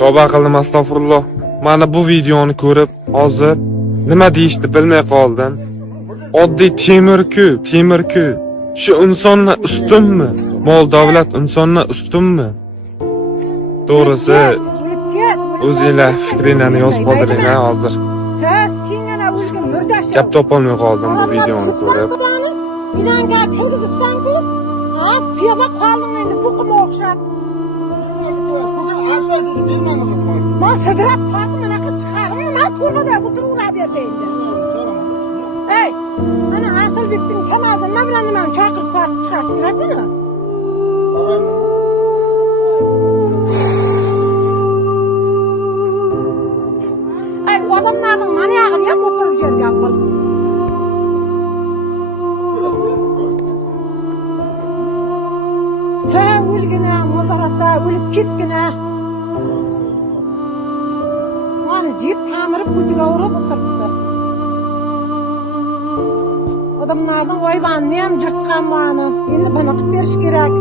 Tavba qildim, astag'firulloh. Mana bu videoni ko'rib, hozir nima deyishni bilmay qoldim. Oddiy temir-ku. Shu insondan ustunmi? Mol davlat insondan ustunmi? To'g'risi, o'zingizlar fikringizni yozib qoldiringlar hozir. Gap topolmay qoldim bu videoni ko'rib. Binanga kirgizibsan-ku, piyoda qolding endi buqima o'xshab. Men sidrab tortib anaqa chiqarim, nima to'g'rida butirib berdi endi. Ey, mana Asilbekning kamazini nima bilan nimani chaqirib tortib chiqarish kerak buni? Ey, odamlarning mana yog'ini ham o'pib yurgan bo'l. Ha, o'lgina, mozaratda o'lib ketgina. Mana jib ta'mirib ko'tiga urib o'tiribdi. Odamlarning voybanini ham jiqqan bani. Endi buni qilib berish kerak.